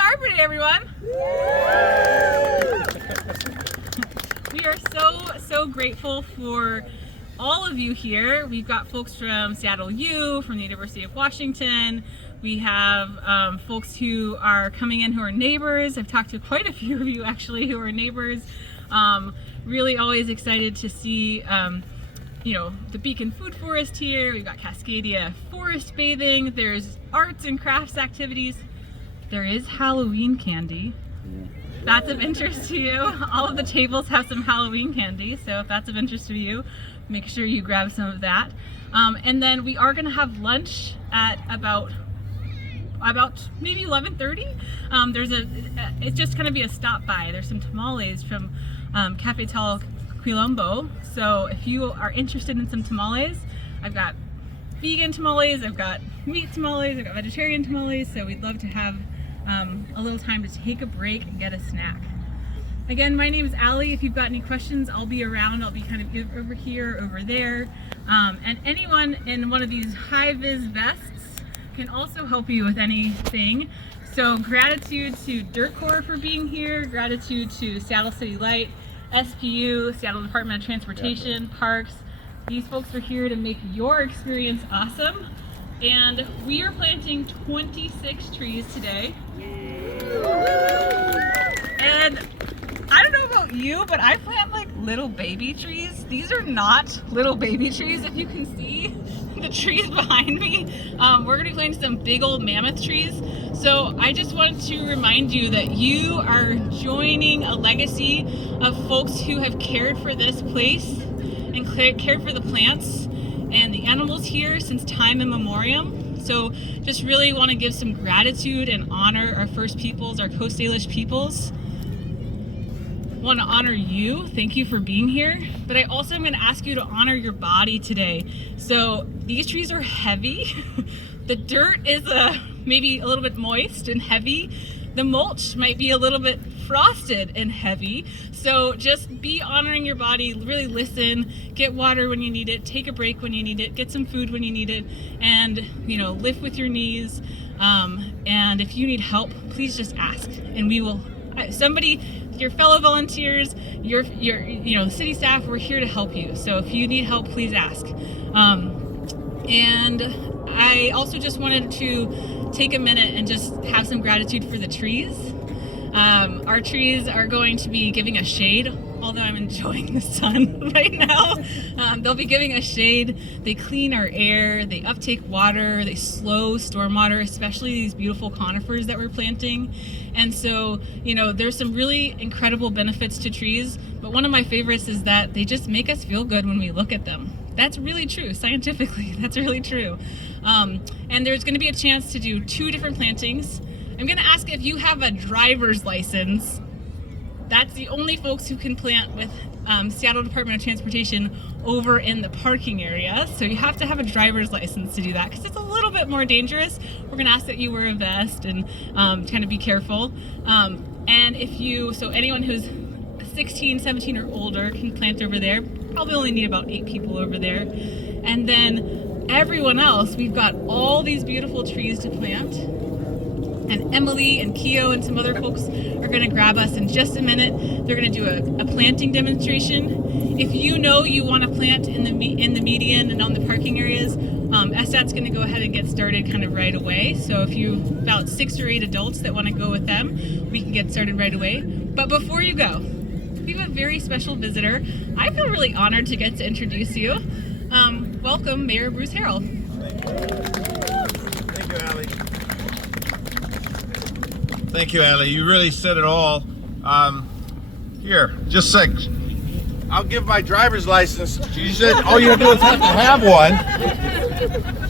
Arbor Day, everyone. We are so grateful for all of you here. We've got folks from Seattle U, from the University of Washington. We have folks who are coming in who are neighbors. I've talked to quite a few of you actually who are neighbors. Really always excited to see you know, the Beacon Food Forest here. We've got Cascadia forest bathing. There's arts and crafts activities. There is Halloween candy. That's of interest to you. All of the tables have some Halloween candy, so if that's of interest to you, make sure you grab some of that. And then we are gonna have lunch at about maybe 11:30. It's just gonna be a stop by. There's some tamales from Cafe Tal Quilombo. So if you are interested in some tamales, I've got vegan tamales, I've got meat tamales, I've got vegetarian tamales, so we'd love to have a little time to take a break and get a snack. Again, my name is Allie. If you've got any questions, I'll be around. I'll be kind of over here, over there. And anyone in one of these high-vis vests can also help you with anything. So gratitude to Dirt Corps for being here, gratitude to Seattle City Light, SPU, Seattle Department of Transportation, Parks. These folks are here to make your experience awesome. And we are planting 26 trees today. And I don't know about you, but I plant like little baby trees. These are not little baby trees. If you can see the trees behind me, we're gonna be planting some big old mammoth trees. So I just want to remind you that you are joining a legacy of folks who have cared for this place and cared for the plants and the animals here since time immemorial. So just really want to give some gratitude and honor our First Peoples, our Coast Salish peoples. Want to honor you. Thank you for being here. But I also am going to ask you to honor your body today. So these trees are heavy. The dirt is maybe a little bit moist and heavy. The mulch might be a little bit frosted and heavy. So just be honoring your body, really listen, get water when you need it, take a break when you need it, get some food when you need it, and you know, lift with your knees. And if you need help, please just ask, and we will, your fellow volunteers, your you know, city staff, we're here to help you. So if you need help, please ask. And I also just wanted to take a minute and just have some gratitude for the trees. Our trees are going to be giving us shade, although I'm enjoying the sun right now. They'll be giving us shade. They clean our air, they uptake water, they slow stormwater, especially these beautiful conifers that we're planting. And so, you know, there's some really incredible benefits to trees, but one of my favorites is that they just make us feel good when we look at them. That's really true, scientifically, that's really true. And there's gonna be a chance to do 2 different plantings. I'm gonna ask if you have a driver's license. That's the only folks who can plant with Seattle Department of Transportation over in the parking area. So you have to have a driver's license to do that because it's a little bit more dangerous. We're gonna ask that you wear a vest and kind of be careful. And so anyone who's 16, 17 or older can plant over there. Probably only need about 8 people over there. And then everyone else, we've got all these beautiful trees to plant. And Emily and Keo and some other folks are going to grab us in just a minute. They're going to do a planting demonstration. If you know you want to plant in the median and on the parking areas, SDAT's going to go ahead and get started kind of right away. So if you about 6 or 8 adults that want to go with them, we can get started right away. But before you go, we have a very special visitor. I feel really honored to get to introduce you. Welcome, Mayor Bruce Harrell. Thank you, Allie. Thank you, Allie. You really said it all. Here, just a sec. I'll give my driver's license. You said all you have to do is have to have one.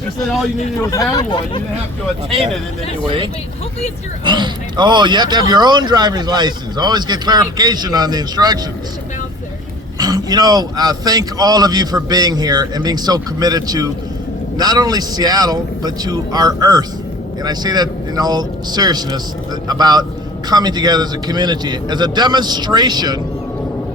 You said all you need to do is have one. You didn't have to attain it in any way. Wait, hopefully it's your own. Oh, you have to have your own driver's license. Always get clarification on the instructions. You know, thank all of you for being here and being so committed to not only Seattle, but to our Earth. And I say that in all seriousness about coming together as a community, as a demonstration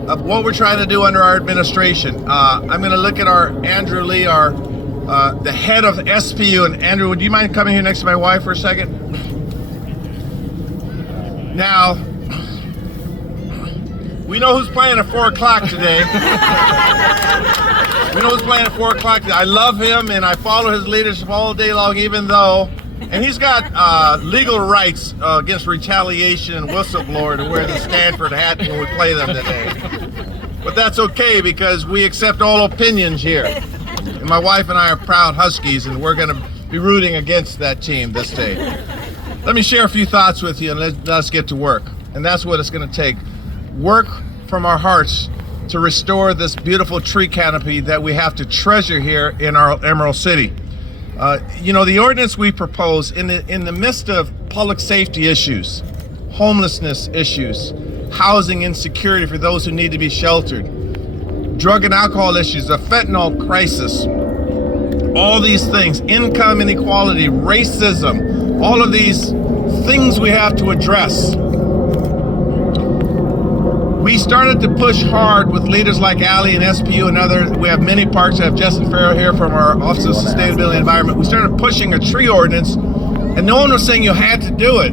of what we're trying to do under our administration. I'm going to look at our Andrew Lee, the head of SPU. And Andrew, would you mind coming here next to my wife for a second? Now, we know who's playing at 4 o'clock today. We know who's playing at 4 o'clock. I love him and I follow his leadership all day long, even though, and he's got legal rights against retaliation and whistleblower to wear the Stanford hat when we play them today. But that's okay because we accept all opinions here. And my wife and I are proud Huskies and we're gonna be rooting against that team this day. Let me share a few thoughts with you and let's get to work. And that's what it's gonna take. Work from our hearts to restore this beautiful tree canopy that we have to treasure here in our Emerald City. You know, the ordinance we propose in the midst of public safety issues, homelessness issues, housing insecurity for those who need to be sheltered, drug and alcohol issues, the fentanyl crisis, all these things, income inequality, racism, all of these things we have to address. We started to push hard with leaders like Ali and SPU and others. We have many parks. I have Justin Farrell here from our Office of Sustainability and Environment. We started pushing a tree ordinance, and no one was saying you had to do it.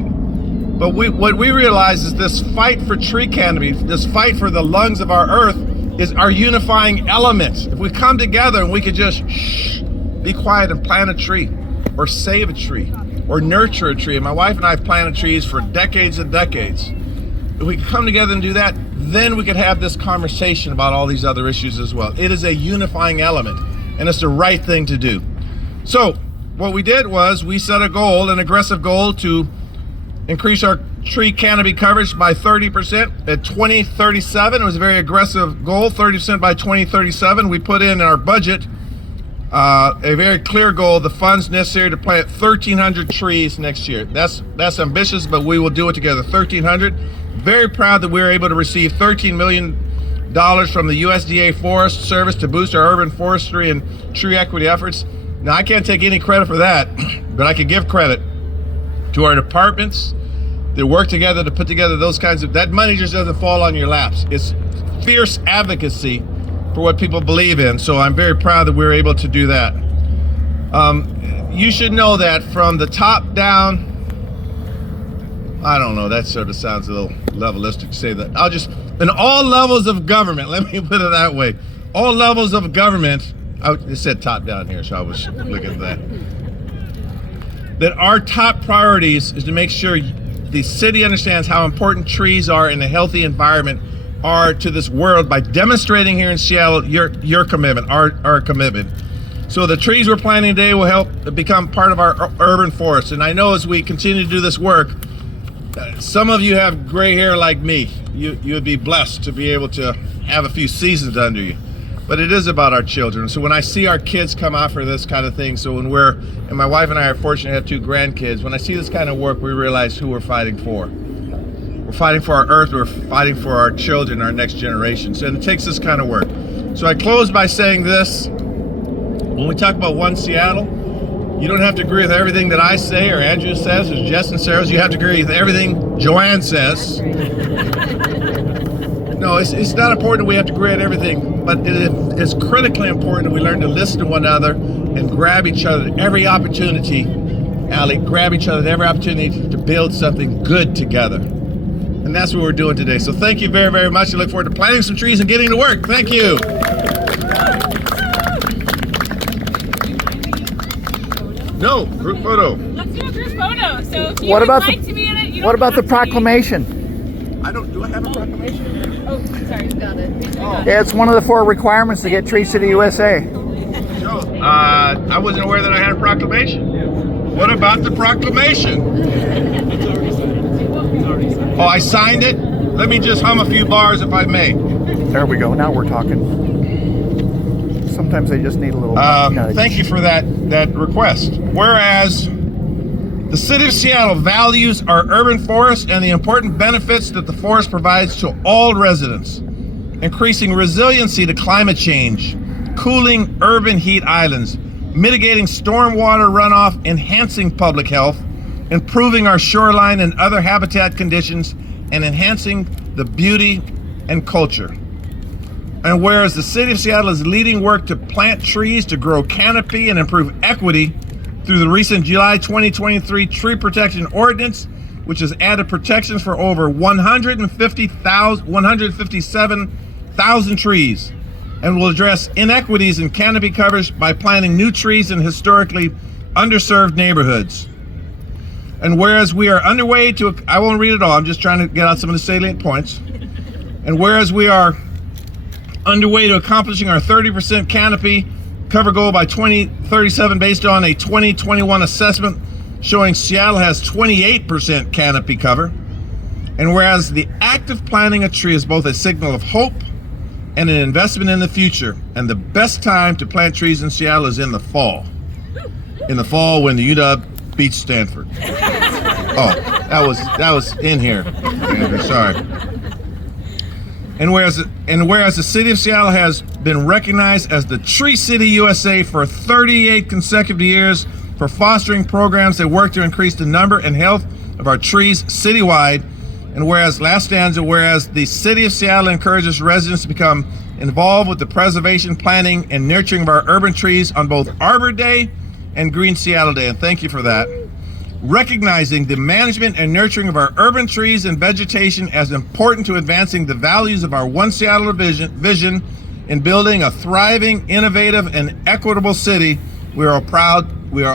But what we realized is this fight for tree canopy, this fight for the lungs of our earth, is our unifying element. If we come together and we could just be quiet and plant a tree, or save a tree, or nurture a tree. And my wife and I have planted trees for decades and decades. If we could come together and do that, then we could have this conversation about all these other issues as well. It is a unifying element, and it's the right thing to do. So what we did was we set a goal, an aggressive goal, to increase our tree canopy coverage by 30% at 2037. It was a very aggressive goal, 30% by 2037. We put in our budget a very clear goal, the funds necessary to plant 1,300 trees next year. That's ambitious, but we will do it together, 1,300. Very proud that we were able to receive $13 million from the USDA Forest Service to boost our urban forestry and tree equity efforts. Now, I can't take any credit for that, but I can give credit to our departments that work together to put together those kinds of, that money just doesn't fall on your laps. It's fierce advocacy for what people believe in. So I'm very proud that we were able to do that. You should know that from the top down, I don't know, that sort of sounds a little levelistic to say that. I'll just, in all levels of government, let me put it that way, all levels of government, it said top down here, so I was looking at that. That our top priorities is to make sure the city understands how important trees are in a healthy environment are to this world by demonstrating here in Seattle your commitment, our commitment. So the trees we're planting today will help become part of our urban forest. And I know as we continue to do this work, some of you have gray hair like me. You would be blessed to be able to have a few seasons under you. But it is about our children. So when I see our kids come out for this kind of thing, so when and my wife and I are fortunate to have 2 grandkids, when I see this kind of work, we realize who we're fighting for. We're fighting for our earth, we're fighting for our children, our next generations, and it takes this kind of work. So I close by saying this: when we talk about One Seattle, you don't have to agree with everything that I say or Andrew says or Justin says. You have to agree with everything Joanne says. No, it's not important that we have to agree on everything, but it's critically important that we learn to listen to one another and grab each other at every opportunity, Allie, grab each other at every opportunity to build something good together. And that's what we're doing today. So thank you very, very much. I look forward to planting some trees and getting to work. Thank you. No, group photo. Let's do a group photo. So if you What would about like to be in it, you What don't about the have to be. proclamation? Do I have a proclamation? Oh, sorry, got it. Yeah, it's one of the 4 requirements to get trees to the USA. No, I wasn't aware that I had a proclamation. What about the proclamation? Oh, I signed it? Let me just hum a few bars if I may. There we go. Now we're talking. Sometimes they just need a little. Thank you for that request. Whereas the city of Seattle values our urban forest and the important benefits that the forest provides to all residents, increasing resiliency to climate change, cooling urban heat islands, mitigating stormwater runoff, enhancing public health, improving our shoreline and other habitat conditions, and enhancing the beauty and culture. And whereas the city of Seattle is leading work to plant trees to grow canopy and improve equity through the recent July 2023 Tree Protection Ordinance, which has added protections for over 157,000 trees, and will address inequities in canopy coverage by planting new trees in historically underserved neighborhoods. And whereas we are underway to, I won't read it all, I'm just trying to get out some of the salient points. And whereas we are underway to accomplishing our 30% canopy cover goal by 2037 based on a 2021 assessment showing Seattle has 28% canopy cover. And whereas the act of planting a tree is both a signal of hope and an investment in the future, and the best time to plant trees in Seattle is in the fall. In the fall when the UW beats Stanford. Oh, that was in here, Andrew, sorry. And whereas the city of Seattle has been recognized as the Tree City USA for 38 consecutive years for fostering programs that work to increase the number and health of our trees citywide, and whereas last stanza, whereas the city of Seattle encourages residents to become involved with the preservation, planting, and nurturing of our urban trees on both Arbor Day and Green Seattle Day, and thank you for that. Recognizing the management and nurturing of our urban trees and vegetation as important to advancing the values of our One Seattle vision in building a thriving, innovative, and equitable city we are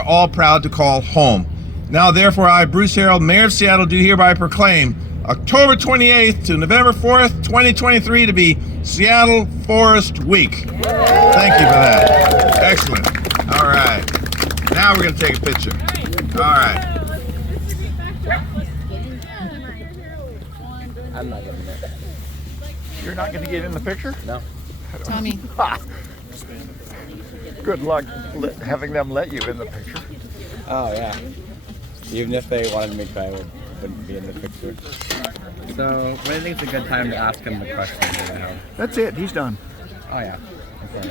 all proud to call home. Now, therefore, I, Bruce Harreld, Mayor of Seattle, do hereby proclaim October 28th to November 4th, 2023 to be Seattle Forest Week. Thank you for that. Excellent. All right. Now we're going to take a picture. All right. I'm not getting there. You're not going to get in the picture? No. Tommy. Good luck having them let you in the picture. Oh yeah. Even if they wanted me to, I wouldn't be in the picture. So, when do you think it's a good time to ask him the questions that I have? That's it. He's done. Oh yeah. Okay.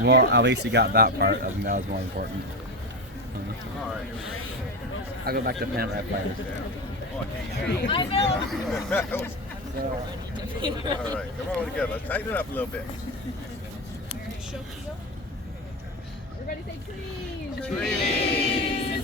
Well, at least you got that part. I think that was more important. I'll go back to plant my flowers. I know. All right, come on together. Let's tighten it up a little bit. Everybody say trees. Trees.